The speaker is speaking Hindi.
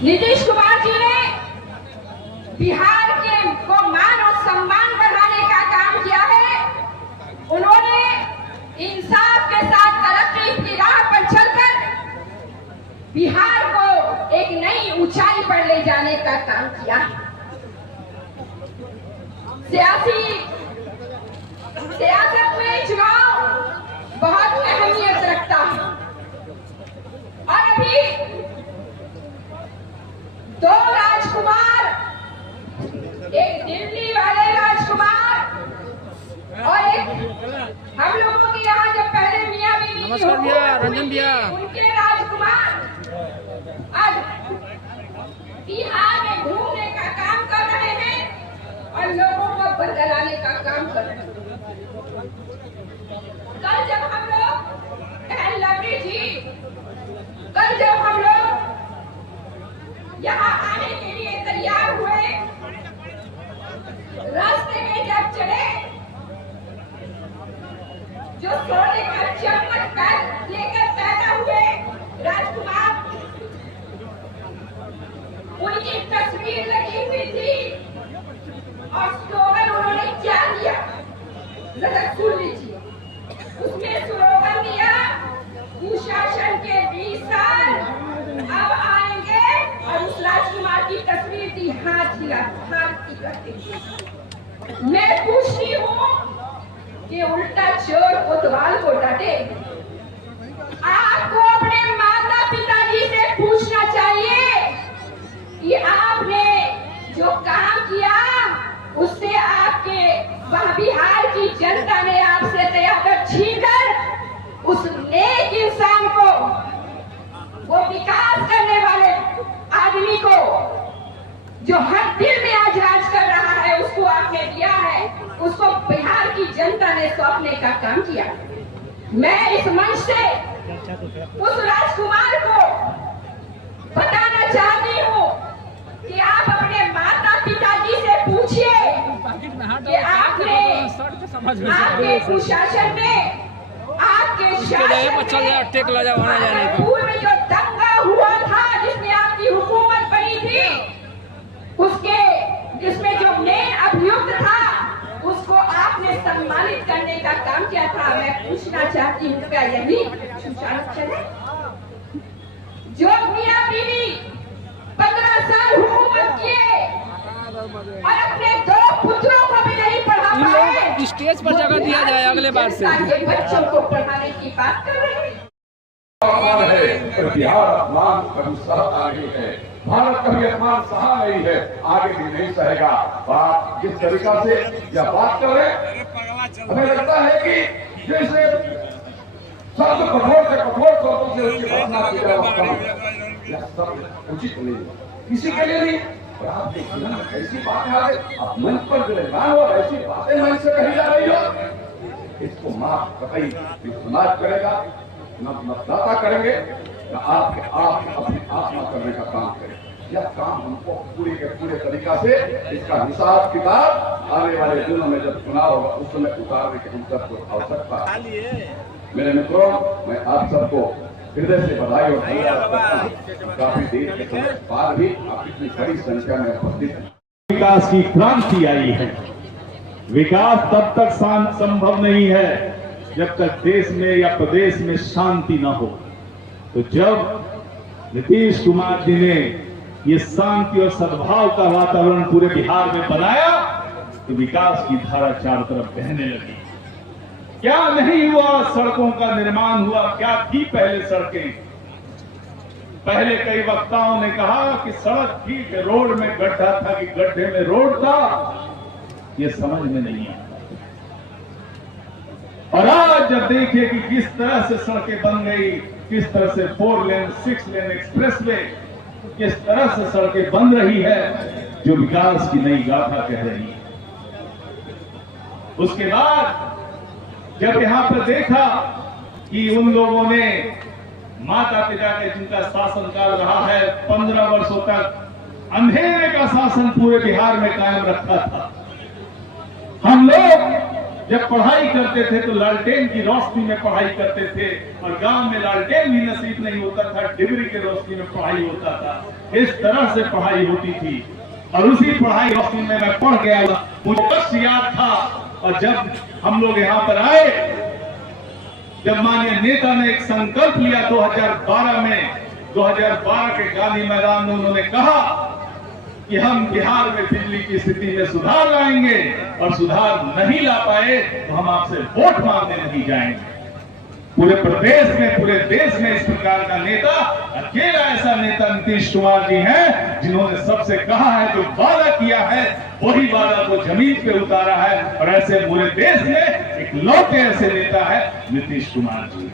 नीतीश कुमार जी ने बिहार के को मान और सम्मान बढ़ाने का काम किया है। उन्होंने इंसाफ के साथ तरक्की की राह पर चलकर बिहार को एक नई ऊंचाई पर ले जाने का काम किया। सियासत में चुनाव बहुत अहमियत रखता है और अभी दो राजकुमार, एक दिल्ली वाले राजकुमार और एक हम लोगों के यहाँ जब पहले मियां बीवी नमस्कार भैया, रंजन भैया, उनके राजकुमार आज बिहार में घूमने का काम कर रहे हैं और लोगों को बदलाने का काम कर रहे हैं। कल जब हम लोग यहाँ आने के लिए तैयार हुए, रास्ते में जब चले, जो सोने का चम्मच लेकर पैदा हुए राजकुमार, उनकी तस्वीर लगी हुई थी और स्लोगन उन्होंने क्या दिया जरा सुन लीजिए। उसमें स्लोगन दिया, कुशासन के 20 साल अब आएंगे, और उस राजकुमार की तस्वीर थी हाथ की करते। मैं पूछती हूँ कि उल्टा चोर कोतवाल को डांटे। आपको अपने माता पिताजी से पूछना चाहिए कि आपने जो काम किया उससे आपके वह बिहार की जनता ने आपसे तैयार छीनकर उस नेक इंसान को, वो विकास करने वाले आदमी को जो हर दिल में आज राज कर रहा है, उसको आपने दिया है, उसको बिहार की जनता ने सौंपने का काम किया। मैं इस मंच से उस राजकुमार को बताना चाहती हूँ कि आप अपने माता पिताजी से पूछिए कि आपके कुशासन में, आपके पूर्व जो दंगा हुआ था जिसमें आपकी हुकूमत बनी थी, उसके जिसमें जो मेन अभियुक्त था उसको आपने सम्मानित करने का काम किया था। मैं पूछना चाहती हूँ क्या यही सुशासन है? जो मियां बीवी 15 साल हुकूमत किए और अपने 2 पुत्रों को भी नहीं पढ़ा पाए, स्टेज पर जगह दिया जाए अगले बार से। बच्चों को पढ़ाने की बात कर रहे हैं। बिहार अपमान कभी सह आगे है, भारत कभी अपमान सहा नहीं है, आगे भी नहीं सहेगा। बात जिस तरीका से यह बात कर रहे, हमें लगता है कि जैसे शब्द कठोर से कठोर शब्दों से उसकी भावना की व्यवस्था, यह सब उचित नहीं है, किसी के लिए नहीं। और आप देखिए ना, ऐसी बातें आप मंच पर विराजमान हो, ऐसी बातें मंच से कही जा रही हो, इसको माफ कतई समाज करेगा, न मतदाता करेंगे, न आप अपनी आत्मा करने का काम करें। यह काम हमको पूरे के पूरे तरीका से इसका हिसाब किताब आने वाले दिनों में जब चुनाव होगा उस समय उतारने की हम सबको आवश्यकता है। मेरे मित्रों, मैं आप सबको हृदय से बधाई और धन्यवाद करता हूँ। काफी देर के समय बाद भी आप इतनी बड़ी संख्या में उपस्थित हैं। विकास की क्रांति आई है। विकास तब तक संभव नहीं है जब तक देश में या प्रदेश में शांति न हो। तो जब नीतीश कुमार जी ने ये शांति और सद्भाव का वातावरण पूरे बिहार में बनाया तो विकास की धारा चारों तरफ बहने लगी। क्या नहीं हुआ? सड़कों का निर्माण हुआ। क्या थी पहले सड़कें? पहले कई वक्ताओं ने कहा कि सड़क थी कि रोड में गड्ढा था कि गड्ढे में रोड था, ये समझ में नहीं आता। और आज जब देखिए कि किस तरह से सड़कें बन गई, किस तरह से 4 लेन 6 लेन एक्सप्रेसवे, किस तरह से सड़कें बन रही है, जो विकास की नई गाथा कह रही है। उसके बाद जब यहां पर देखा कि उन लोगों ने माता पिता के जिनका शासनकाल रहा है 15 वर्षों तक अंधेरे का शासन पूरे बिहार में कायम रखा था, हम लोग जब पढ़ाई करते थे तो लालटेन की रोशनी में पढ़ाई करते थे, और गांव में लालटेन भी नसीब नहीं होता था, डिबरी की रोशनी में पढ़ाई होता था। इस तरह से पढ़ाई होती थी, और उसी पढ़ाई रोशनी में मैं पढ़ गया, मुझे बस याद था। और जब हम लोग यहाँ पर आए, जब माननीय नेता ने एक संकल्प लिया 2012 में, 2012 के गांधी मैदान में उन्होंने कहा कि हम बिहार में बिजली की स्थिति में सुधार लाएंगे, और सुधार नहीं ला पाए तो हम आपसे वोट मांगने नहीं जाएंगे। पूरे प्रदेश में, पूरे देश में इस प्रकार का नेता, अकेला ऐसा नेता नीतीश कुमार जी हैं, जिन्होंने सबसे कहा है, जो वादा किया है वही वादा को जमीन पे उतारा है। और ऐसे पूरे देश में एक लौटे ऐसे नेता है नीतीश कुमार जी।